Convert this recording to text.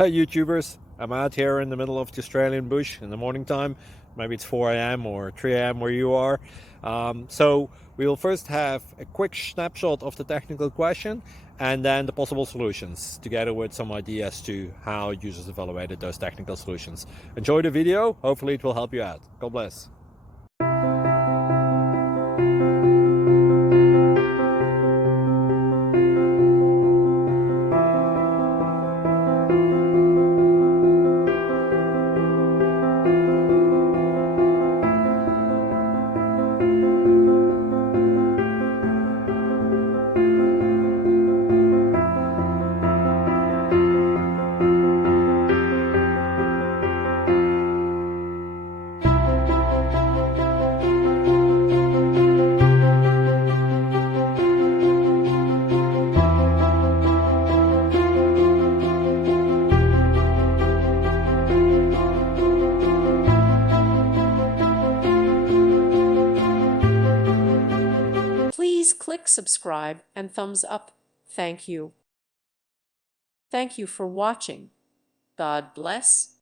Hey YouTubers, I'm out here in the middle of the Australian bush in the morning time. Maybe it's 4 a.m. or 3 a.m. where you are. So we'll first have a quick snapshot of the technical question and then the possible solutions, together with some ideas to how users evaluated those technical solutions. Enjoy the video, hopefully it will help you out. God bless. Please click subscribe and thumbs up. Thank you. Thank you for watching. God bless.